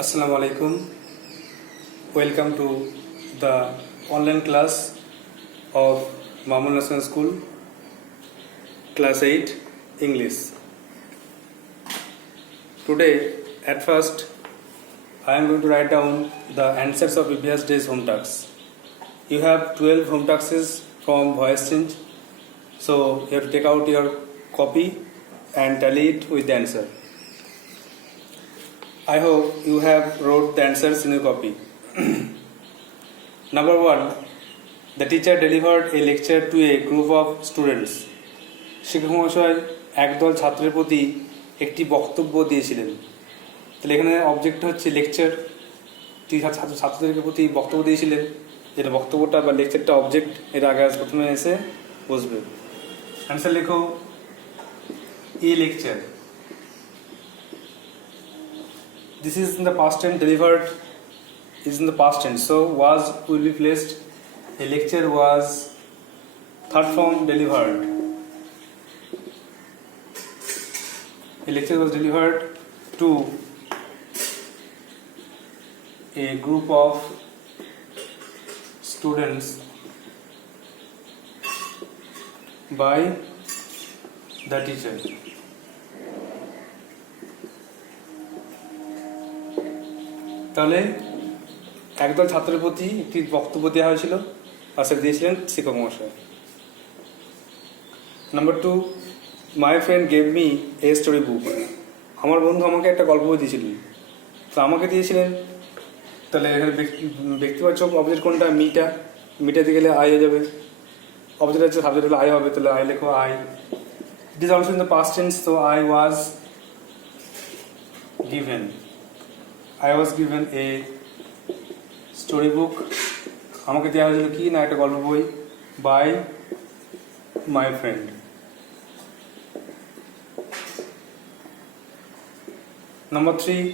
Assalamu alaikum. Welcome to the online class of Mamun National School, Class 8, English. Today, at first, I am going to write down the answers of previous day's home tasks. You have 12 home tasks from voice change, so you have to take out your copy and tally it with the answer. I hope you have wrote the answers in your copy. Number 1. The teacher delivered a lecture to a group of students. শিক্ষক মহাশয় একদল ছাত্রের প্রতি একটি বক্তব্য দিয়েছিলেন। তাহলে এখানে অবজেক্ট হচ্ছে লেকচার। তিনি ছাত্রদের প্রতি বক্তব্য দিয়েছিলেন, যেটা বক্তব্যটা বা লেকচারটা অবজেক্ট, এর আগে প্রথমে এসে বসবে। অ্যান্সার লেখো a lecture. This is in the past tense. Delivered is in the past tense, so was will be placed. A lecture was third form delivered. A lecture was delivered to a group of students by the teacher. তাহলে একদল ছাত্রের প্রতি একটি বক্তব্য দেওয়া হয়েছিল, আর সেটা দিয়েছিলেন শিক্ষক মহাশয়। নাম্বার 2, my friend gave me a story book. আমার বন্ধু আমাকে একটা গল্প বই দিয়েছিলেন, তো আমাকে দিয়েছিলেন। তাহলে এখানে ব্যক্তিবাচক অবজেক্ট কোনটা? মিটা দিয়ে গেলে আই হয়ে যাবে। অবজেক্ট হচ্ছে সাবজেক্ট হলে আই হবে, তাহলে আই লেখো I. It is also in the past tense, তো I was given. I was given a story book. আমাকে দেওয়া হয়েছিল কি না একটা গল্প বই, by my friend. Number 3,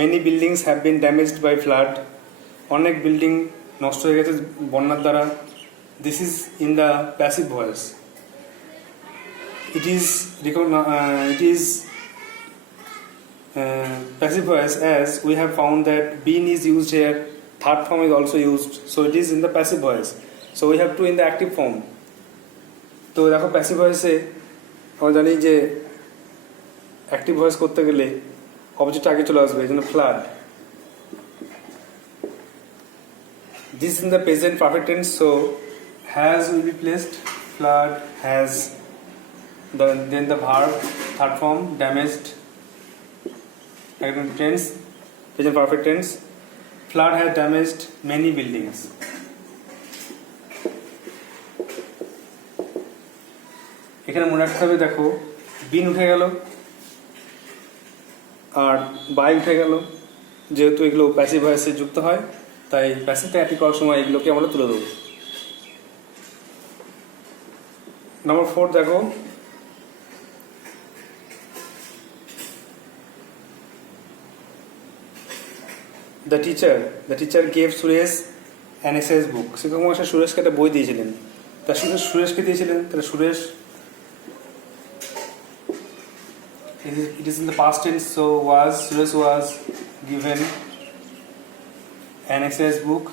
many buildings have been damaged by flood. অনেক বিল্ডিং নষ্ট হয়ে গেছে বন্যার দ্বারা। This is in the passive voice. It is passive voice, as we have found that been is used here, third form is also used, so it is in the passive voice, so we have to in the active form. তো দেখো প্যাসিভ ভয়েসে আমরা জানি যে active voice করতে গেলে অবজেক্ট আগে চলে আসবে, এই জন্য flood. This in the present perfect tense, so has will be placed, flood has, then the verb third form damaged, tense, present perfect tense. Flood has damaged many buildings. এখানে মনে রাখতে হবে, দেখো বিন উঠে গেল আর বাই উঠে গেল, যেহেতু এগুলো প্যাসিভ ভয়েসে যুক্ত হয়, তাই প্যাসিভটা অ্যাক্টিভ করার সময় এগুলোকে আমরা তুলে দেবো। নাম্বার 4 দেখো, The teacher gave Suresh an exercise book. শিক্ষক মহাশয় সুরেশকে একটা বই দিয়েছিলেন। তা সুরেশকে দিয়েছিলেন, তাহলে Suresh, it is in the past tense, so Suresh was given an exercise book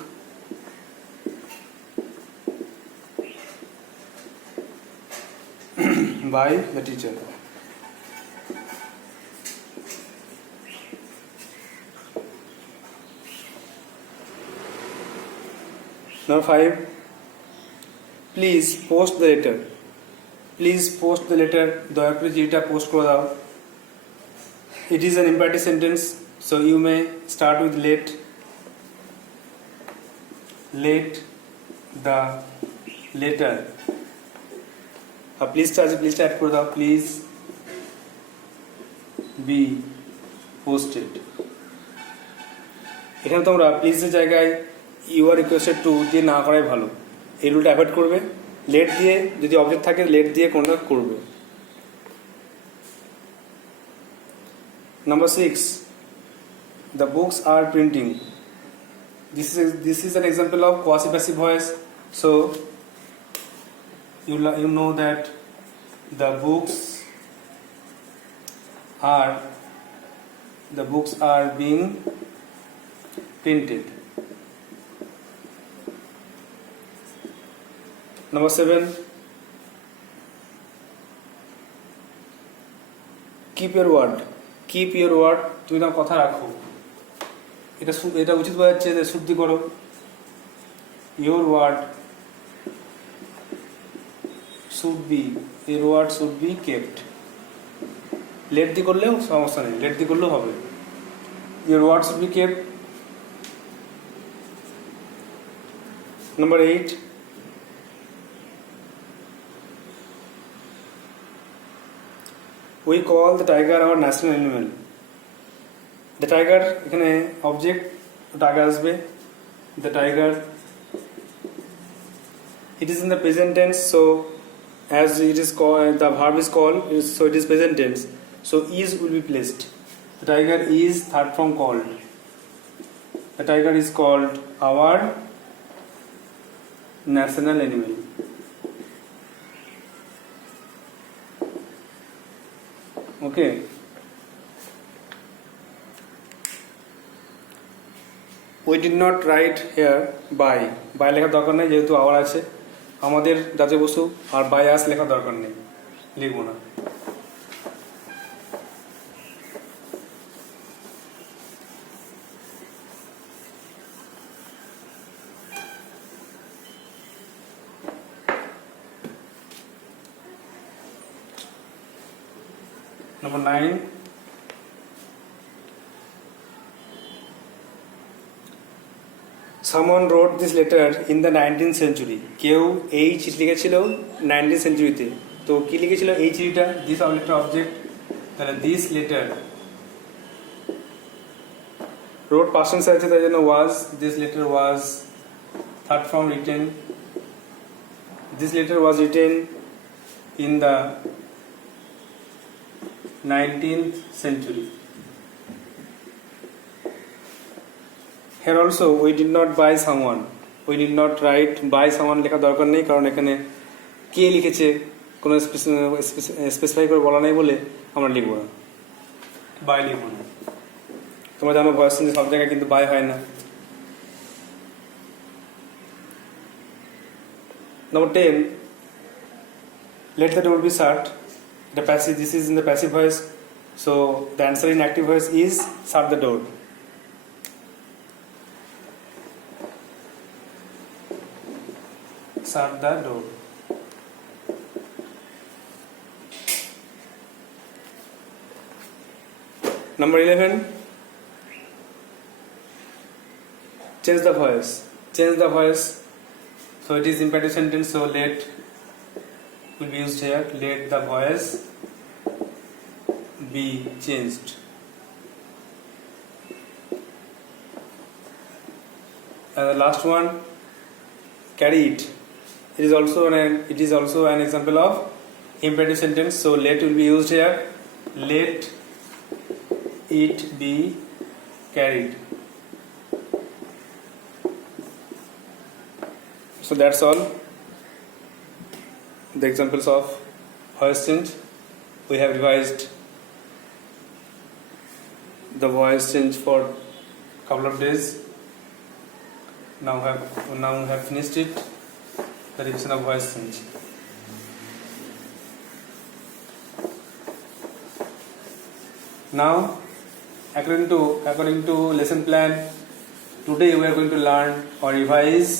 by the teacher. Number 5, please post the letter. Please post the letter. দয়া করে চিঠিটা পোস্ট করে দাও। It is an imperative sentence, so you may start with let the letter. প্লিজটা আছে, প্লিজটা অ্যাড করে দাও। Please be posted. এখানে তোমরা প্লিজের জায়গায় ইউ আর রিকোয়েস্টেড টু দিয়ে না করাই ভালো, এই রুলটা অ্যাভয়েড করবে। লেট দিয়ে যদি অবজেক্ট থাকে, লেট দিয়ে কোনটা করবে। Number 6, the books are printing. This is an example of quasi passive voice, so you know that the books are the books are being printed. Number 7, keep your word. Keep your word, তুমি তোমার কথা রাখো। এটা উচিত বোঝাচ্ছে যে শুদ্ধি করো। your word should be kept. let দি করলেও সমস্যা নেই, let দি করলেও হবে। your word should be kept. Number 8, we call the tiger our national animal. The tiger, এখানে object tiger আসবে। the tiger, it is in the present tense, so as it is called, the verb is called, so it is present tense, so is will be placed. The tiger is third form called. The tiger is called our national animal. Okay. We did not write here by লেখার দরকার নেই, যেহেতু আওয়ার আছে। আমাদের জাতীয় বস্তু আর by us লেখার দরকার নেই, লিখব না। Number 9, someone wrote this letter in the 19th century. কেউ এই চিঠি লিখেছিল 19th centuryতে। তো কি লিখেছিল এই চিঠিটা? this letter object, তাহলে this letter wrote past tense আছে, তাই জন্য was, this letter was third form written. This letter was written in the 19th century. Here also we did not buy someone. We did not write buy someone লেখা দরকার নেই, কারণ এখানে কে লিখেছে কোনো স্পেসিফাই করে বলা নেই বলে আমরা লিখব না, বাই লিখব না। তোমরা জানো ভয়েস চেঞ্জ সব জায়গায় কিন্তু বাই হয় না। Number 10, let the door be shut. The passive, this is in the passive voice, so the answer in active voice is shut the door. Shut the door. Number 11, change the voice. Change the voice. So it is imperative sentence, so let will be used here. Let the voice be changed. And the last one, carry it. It is also an example of imperative sentence, so let will be used here. Let it be carried. So that's all the examples of voice change. We have revised the voice change for a couple of days. Now we have finished it, the revision of voice change. Now, according to lesson plan, today we are going to learn or revise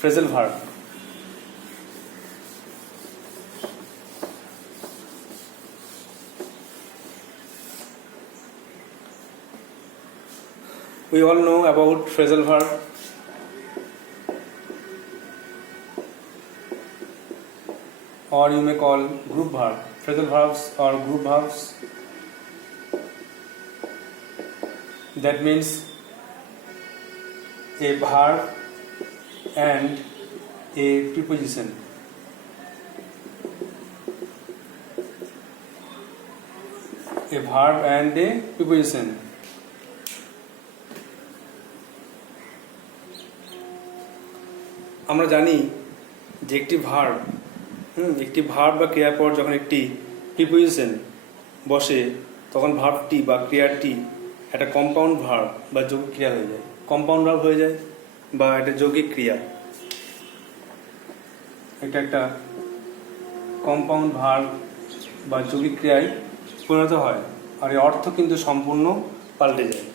phrasal verb. We all know about phrasal verb. Or you may call group verb. Phrasal verbs or group verbs. That means a verb and a preposition. A verb and a preposition. আমরা জানি যে একটি ভার্ব বা ক্রিয়ার পর যখন একটি প্রিপোজিশন বসে তখন ভার্বটি বা ক্রিয়াটি একটা কম্পাউন্ড ভার্ব বা যৌগিক ক্রিয়া হয়ে যায়, কম্পাউন্ড ভার্ব হয়ে যায় বা একটা যৌগিক ক্রিয়া। এটা একটা কম্পাউন্ড ভার্ব বা যৌগিক ক্রিয়ায় পরিণত হয়, আর এর অর্থ কিন্তু সম্পূর্ণ পাল্টে যায়।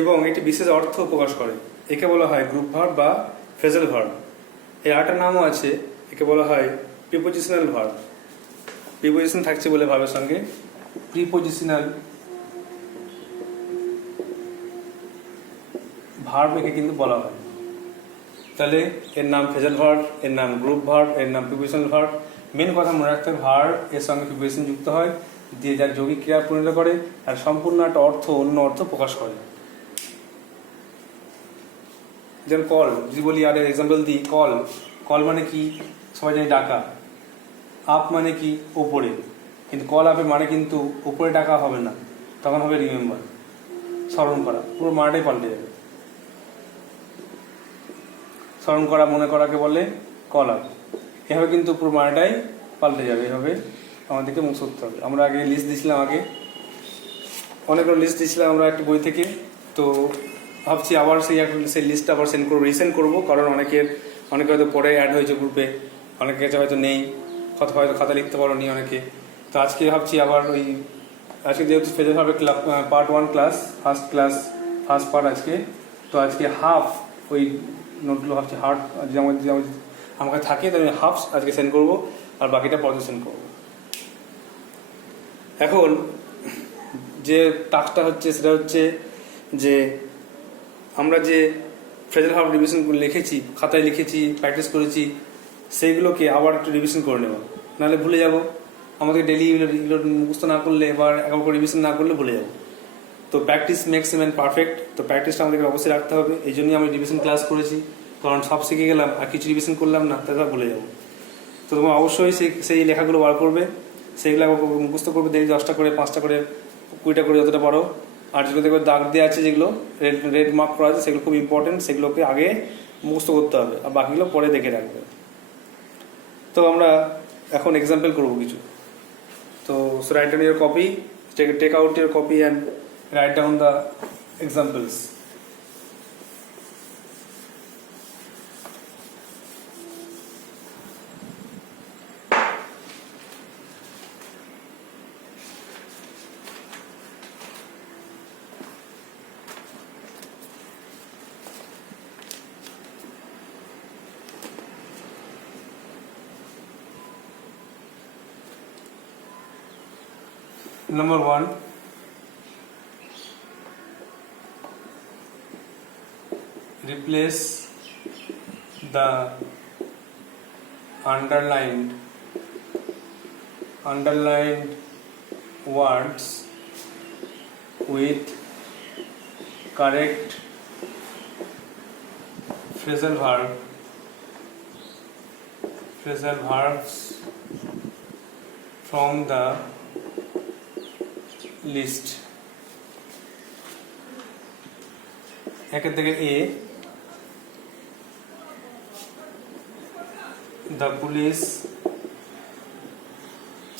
এবং এটি বিশেষ অর্থ প্রকাশ করে। একে বলা হয় গ্রুপ ভার্ব বা ফ্রেজাল ভার্ব। এর আরেকটা নামও আছে, একে বলা হয় প্রিপোজিশনাল ভার্ব। প্রিপোজিশন থাকছে বলে ভার্বের সঙ্গে প্রিপোজিশনাল ভার্ব একে কিন্তু বলা হয়। তাহলে এর নাম ফ্রেজাল ভার্ব, এর নাম গ্রুপ ভার্ব, এর নাম প্রিপোজিশনাল ভার্ব। মেন কথা মনে রাখতে হবে, ভার্ব এর সঙ্গে প্রিপোজিশন যুক্ত হয়, দিয়ে যার যৌগিক ক্রিয়া পরিণত করে, আর সম্পূর্ণ একটা অর্থ অন্য অর্থ প্রকাশ করে। যেমন কল, যদি বলি আর এক্সাম্পল দিই, কল, কল মানে কি সবাই জানি ডাকা, আপ মানে কি ওপরে, কিন্তু কল আপের মানে কিন্তু ওপরে ডাকা হবে না, তখন হবে রিমেম্বার, স্মরণ করা, পুরো মানেটাই পাল্টে যাবে। স্মরণ করা, মনে করাকে বলে কল আপ। এভাবে কিন্তু পুরো মানেটাই পাল্টে যাবে, এভাবে আমাদেরকে মুখ করতে হবে। আমরা আগে লিস্ট দিয়েছিলাম, আগে অনেকগুলো লিস্ট দিয়েছিলাম আমরা একটা বই থেকে, তো ভাবছি আবার সেই লিস্টটা আবার রিসেন্ড করবো, কারণ অনেকে হয়তো পরে অ্যাড হয়েছে গ্রুপে, অনেকের কাছে হয়তো নেই, হয়তো খাতা লিখতে পারো নি অনেকে। তো আজকে ভাবছি আবার আজকে যেহেতু ফেজে হবে পার্ট 1 ক্লাস, ফার্স্ট পার্ট আজকে, তো আজকে হাফ ওই নোটগুলো ভাবছি যেমন আমার কাছে থাকে, তো আমি হাফ আজকে সেন্ড করবো, আর বাকিটা পরে সেন্ড করবো। এখন যে টাস্কটা হচ্ছে সেটা হচ্ছে যে আমরা যে ফ্রেজাল ভার্ব রিভিশন লিখেছি, খাতায় লিখেছি, প্র্যাকটিস করেছি, সেইগুলোকে আবার একটু রিভিশন করে নেব, নাহলে ভুলে যাব। আমাদের ডেলি এগুলো মুখস্থ না করলে বা একবার রিভিশন না করলে ভুলে যাব। তো practice makes a man perfect, তো প্র্যাকটিসটা আমাদেরকে অবশ্যই রাখতে হবে। এই জন্যই আমি রিভিশন ক্লাস করেছি, কারণ সব শিখে গেলাম আর কিছু রিভিশন করলাম না, তাহলে ভুলে যাব। তো তোমরা অবশ্যই সেই লেখাগুলো বার করবে, সেইগুলো মুখস্থ করবে, দেখি 10টা করে, 5টা করে, 20টা করে, যতটা পারো। আর যেগুলো দেখবে দাগ দেওয়া আছে, যেগুলো রেড মার্ক করা আছে, সেগুলো খুব ইম্পর্টেন্ট, সেগুলোকে আগে মুখস্থ করতে হবে, আর বাকিগুলো পরে দেখে রাখবে। তো আমরা এখন এক্সাম্পল করবো কিছু। তো write down your copy, take out your copy and write down the examples. Number 1, replace the underlined words with correct phrasal verbs from the list. একের থেকে A, the police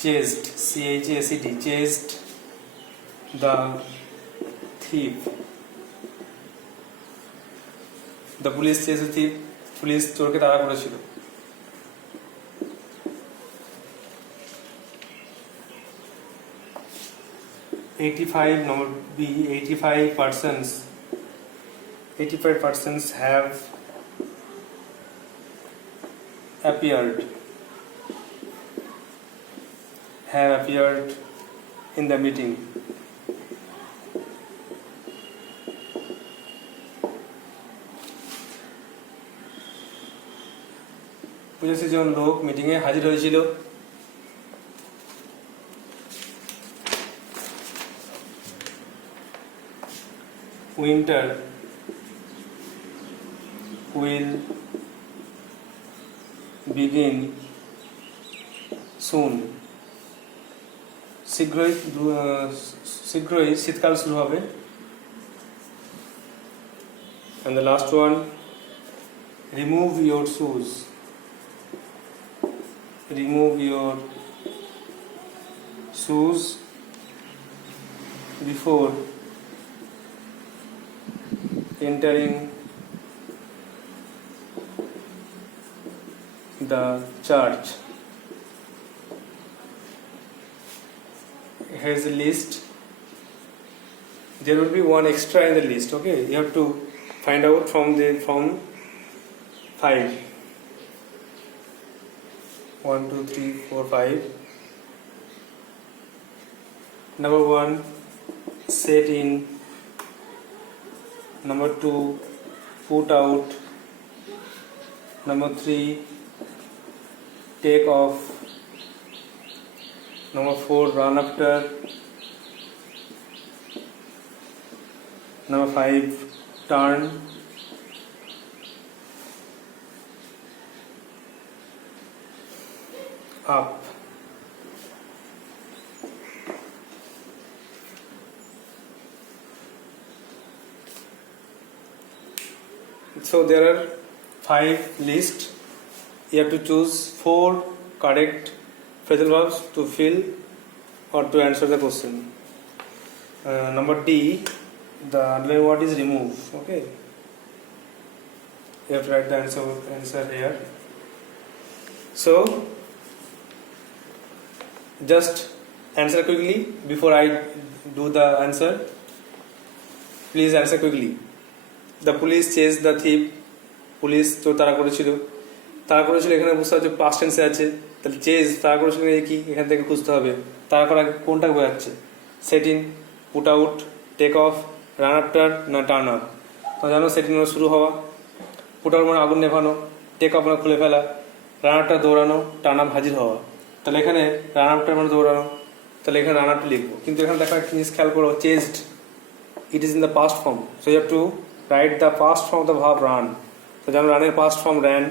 chased, CHASED, chased the thief. The police chased thief, police চোরকে তাড়া করেছিল। Number B, 85% have appeared in the meeting. পঁচাশি জন লোক মিটিংয়ে হাজির হয়েছিল। Winter will begin soon. শীঘ্রই শীতকাল শুরু হবে। And the last one, remove your shoes. shoes before entering the church. Here's a list. There will be one extra in the list. Okay, you have to find out from 5. 1, 2, 3, 4, 5. Number 1, set in. Number 2, put out. Number 3, take off. Number 4, run after. Number 5, turn. Up. So there are 5 lists. You have to choose 4 correct phrasal verbs to fill or to answer the question. Number D, the underlined word is remove. Okay, you have to write the answer here. So just answer quickly before I do the answer. Please answer quickly. The police chased the thief. Police তো তারা করেছিল এখানে বুঝতে হচ্ছে পাস্ট টেন্সে আছে, তাহলে চেজ তারা করেছিল কি এখান থেকে খুঁজতে হবে তারা করা কোনটা বোঝাচ্ছে। Set in, put out, take off, run after না টার্ন আপ। তো জানো সেট ইন মানে শুরু হওয়া, পুট আউট মানে আগুন নেভানো, টেক অফ মানে খুলে ফেলা, রান আফটার দৌড়ানো, টার্ন আপ হাজির হওয়া। তাহলে এখানে রান আফটার মানে দৌড়ানো, তাহলে এখানে রান আফটার লিখবো। কিন্তু এখানে দেখো একটা জিনিস খেয়াল করো, chased it is in the past form, so you have to write the past form of the verb run. তো যেমন রানের past form ran,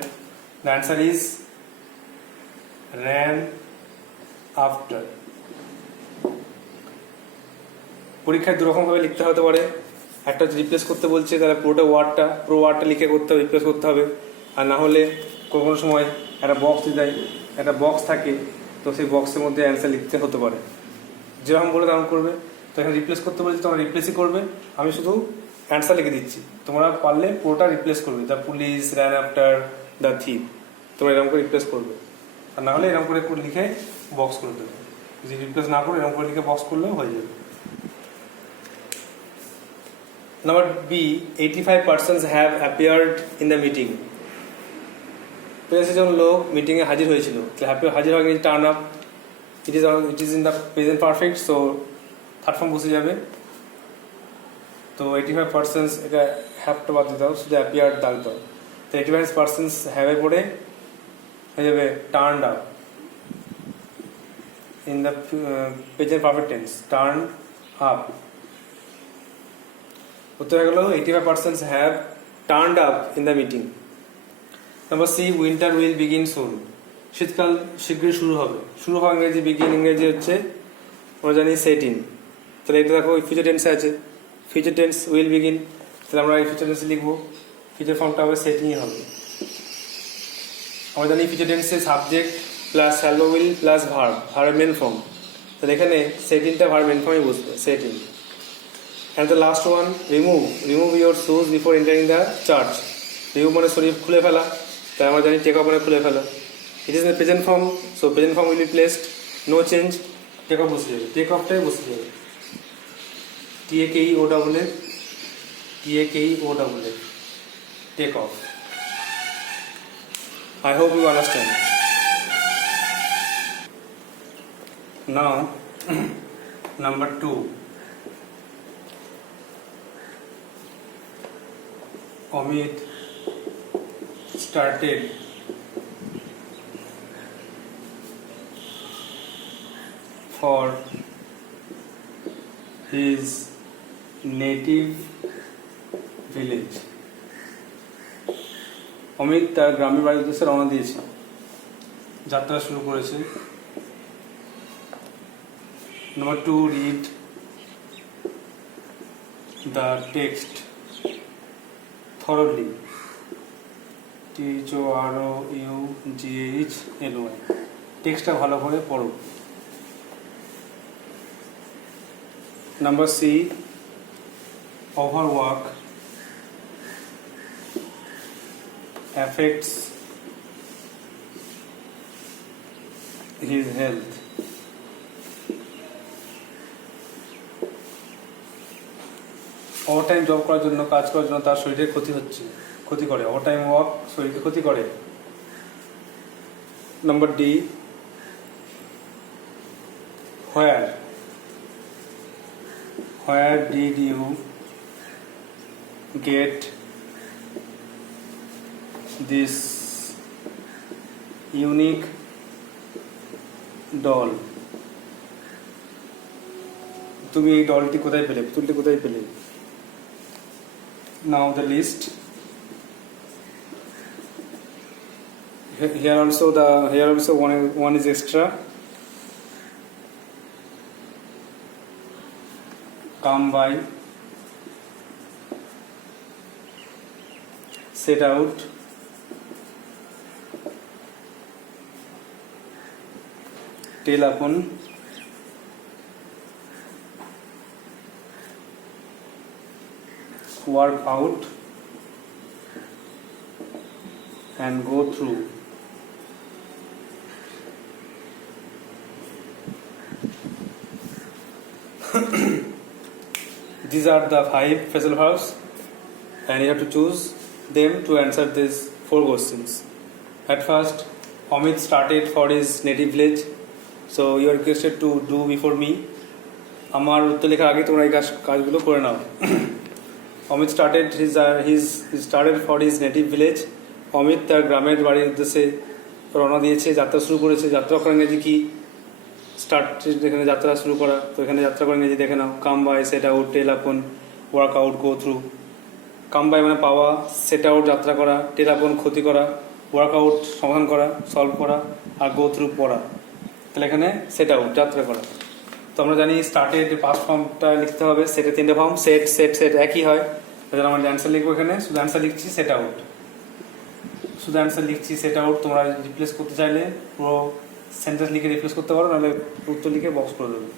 the answer is ran after. পরীক্ষায় দুরকমভাবে লিখতে হতে পারে, একটা হচ্ছে রিপ্লেস করতে বলছে তাহলে পুরো ওয়ার্ডটা লিখে করতে হবে, রিপ্লেস করতে হবে। আর না হলে কোনো সময় একটা বক্স দেয়, একটা বক্স থাকে, তো সেই বক্সের মধ্যে অ্যান্সার লিখতে হতে পারে, যেরকম বলে তেমন করবে। তো এখানে রিপ্লেস করতে বলছে তোমরা রিপ্লেসই করবে, আমি শুধু অ্যান্সার লিখে দিচ্ছি, তোমরা পারলে পুরোটা রিপ্লেস করবে, the police ran after the thief, তোমরা এরকম করে রিপ্লেস করবে। আর না হলে এরকম করে লিখে বক্স করে দেবে, যদি রিপ্লেস না করে এরকম করে লিখে বক্স করলেও হয়ে যাবে। Number B, 85 persons have appeared in the meeting. 85 জন লোক মিটিংয়ে হাজির হয়েছিল, হাজির হয়ে গেছে turn up, it is in the present perfect, so third form বসে যাবে। তো 85 পার্সেন্স এটা হ্যাভটা বাদ দিতে হবে, শুধু অ্যাপিয়ার্ড দাঁড়াতে হবে। তো 85 পার্সেন্স হ্যাভে পড়ে হয়ে যাবে turn up in the present perfect tense, turn up. উত্তর হয়ে গেল 85 percents have turned up in the meeting. Number C, winter will begin soon, শীতকাল শীঘ্রই শুরু হবে। শুরু হওয়া ইংরেজি, বিগিন ইংরেজি হচ্ছে আমরা জানি সেট ইন। তাহলে এটা দেখো ফিউচার টেন্সে আছে, ফিউচার টেন্স উইল বিগিন, তাহলে আমরা এই ফিউচার টেন্সে লিখবো, ফিউচার ফর্মটা হবে সেটিংই হবে। আমরা জানি ফিউচার টেন্সে subject plus hello will plus verb main form, তাহলে এখানে সেটিংটা ভার্ব মেন ফর্মই বসবে, setting. And the last one, remove your shoes before entering the church. Remove মানে শরীর খুলে ফেলা, তাই আমরা জানি টেক অফ মানে খুলে ফেলা। It is in the present form, so present form will be placed, no change, take off বসে যাবে, টেক অফটাই বসে যাবে, TAKEOFF, take off. I hope you understand. Now, number 2. Amit started for his native village. Amit তার গ্রামের বাড়ির উদ্দেশ্যে রওনা দিয়েছে, যাত্রা শুরু করেছে। নাম্বার 2, read the text thoroughly, THOROUGHLY, টেক্সটটা ভালো করে পড়ো। Number C, overwork affects his health. Over time job করার জন্য, কাজ করার জন্য তার শরীরের ক্ষতি করে। ওভার টাইম ওয়ার্ক শরীরকে ক্ষতি করে। Number D, where did you get this unique doll? তুমি এই ডলটি কোথায় পেলে, পুতুলটি কোথায় পেলে? Now the list. Here also one is extra. Come by, set out, tell upon, work out, and go through. These are the 5 phrasal verbs, and you have to choose them to answer these 4 questions. At first, Amit started for his native village, so you are requested to do before me. আমার উত্তর লেখার আগে তোমরা এই কাজগুলো করে নাও। Amit started for his native village. Amit তার গ্রামের বাড়ির উদ্দেশ্যে রওনা দিয়েছে, যাত্রা শুরু করেছে। যাত্রা করার ইংরেজি কি? স্টার্ট, এখানে যাত্রা শুরু করা, তো এখানে যাত্রা করে ইংরেজি দেখে নাও। Come by, set out, tell upon, work out, go through. Come by মানে পাওয়া, সেট আউট যাত্রা করা, টেল আপন ক্ষতি করা, ওয়ার্ক আউট সমাধান করা, সলভ করা, আর গো থ্রু পড়া। তাহলে এখানে সেট আউট যাত্রা করা। তো আমরা জানি স্টার্টের পাস্ট ফর্মটা লিখতে হবে, সেটের 3টে ফর্ম, সেট সেট সেট একই হয়। তাহলে আমরা অ্যান্সার লিখবো, এখানে শুধু অ্যান্সার লিখছি সেট আউট, শুধু অ্যান্সার লিখছি সেট আউট। তোমরা রিপ্লেস করতে চাইলে পুরো সেন্টেন্স লিখে রিপ্লেস করতে পারো, নাহলে উত্তর লিখে বক্স করে দেবে।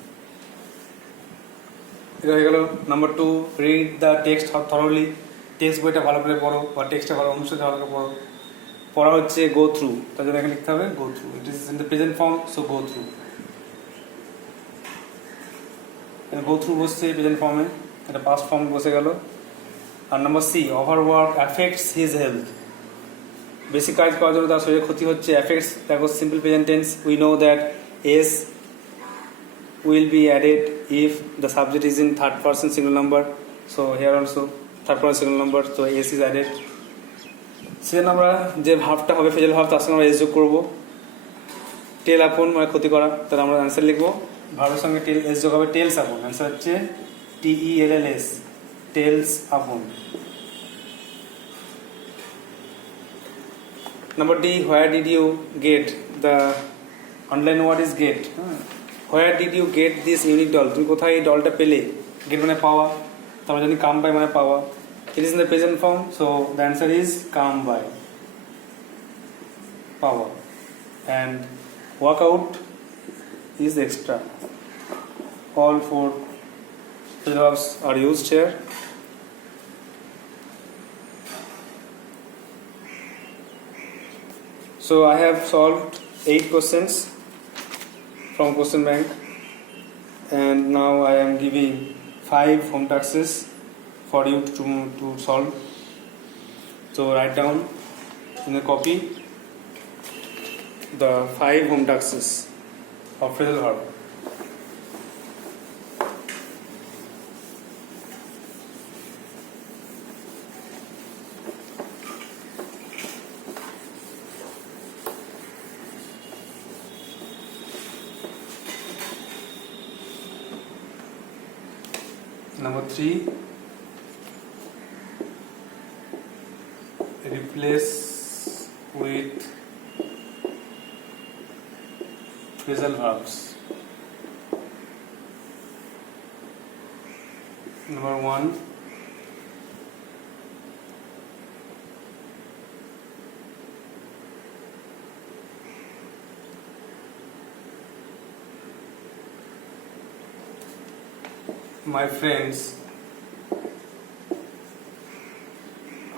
এটা হয়ে গেল। নাম্বার 2, read the text thoroughly. Text বইটা ভালো করে পড়ো, বা টেক্সটটা ভালো অনুসারে ভালো করে পড়ো। পড়া হচ্ছে গো থ্রু, তার জন্য এখানে লিখতে হবে go through. It is in the present form, so go through. Go through বসছে প্রেজেন্ট ফর্মে, এটা পাস্ট ফর্ম বসে গেল। আর number C, overwork affects his health. বেশি কাজ করার জন্য তার শরীরের ক্ষতি হচ্ছে। অ্যাফেক্টস, দেখো simple present tense, we know that S will be added if the subject is in third person single number. So here also third person single number, so s is added. সেজন্য আমরা যে ভার্বটা হবে ফ্রেজাল ভার্ব, তার সঙ্গে আমরা এস যোগ করবো। টেল আপন মানে ক্ষতি করা, তাহলে আমরা অ্যান্সার লিখবো ভার্বের সঙ্গে টেল এস যোগ হবে, টেলস আপন। অ্যান্সার হচ্ছে TELLS, টেলস আপন। Number D, where did you get the underline word is get. Where did you get this unique doll? তুমি কোথায় এই ডলটা পেলে? গেট মানে পাওয়া, তো আমরা জানি কাম বাই মানে পাওয়া। It is in the present form, so the answer is come by, power. And work out is extra. All 4 verbs are used here. So I have solved 8 questions from question bank, and now I am giving 5 home tasks for you to solve. So write down in a copy the 5 home tasks of phrasal verb. Number 3, replace with phrasal verbs. Number 1, my friends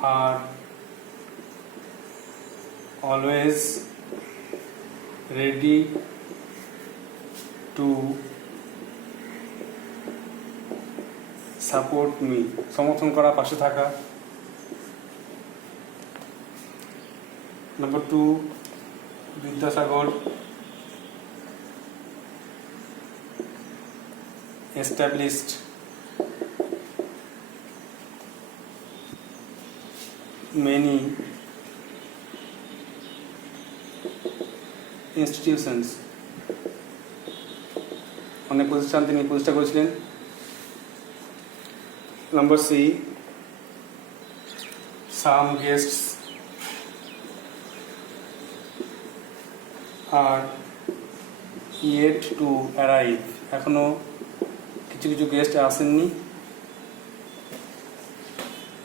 are always ready to support me. সমর্থন করা, পাশে থাকা। Number 2, Vidyasagar established many institutions, অনেক প্রতিষ্ঠান তিনি প্রতিষ্ঠা করেছিলেন। Number C, some guests are yet to arrive, এখনো কিছু কিছু গেস্ট আসেননি।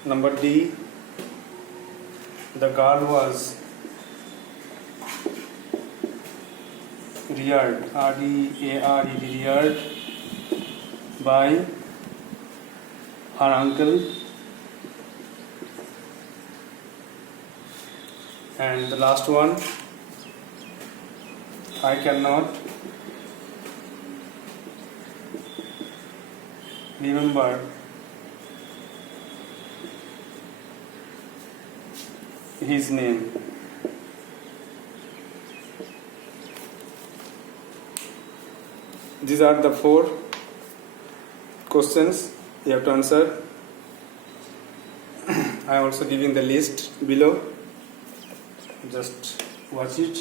Number D, the girl was reared, R-E-A-R-E-D, reared by her uncle. And the last one, I cannot remember his name. These are the 4 questions you have to answer. I am also giving the list below. Just watch it.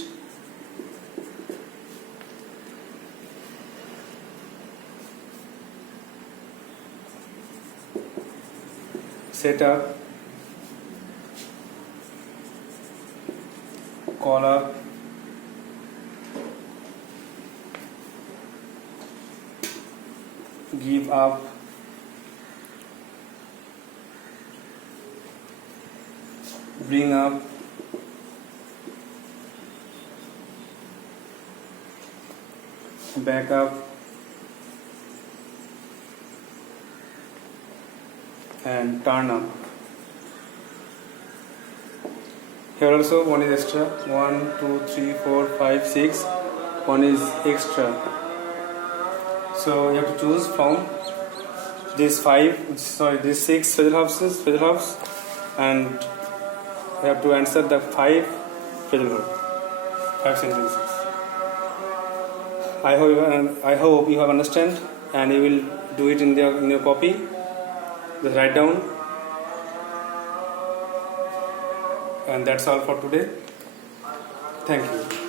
Set up, call up, give up, bring up, back up, and turn up. Here also one is extra, 1, 2, 3, 4, 5, 6, one is extra. So you have to choose from these 6 phrasal verbs, and you have to answer the 5 phrasal verbs, 5 sentences. I hope you have understand, and you will do it in your copy. Just write down. And that's all for today. Thank you.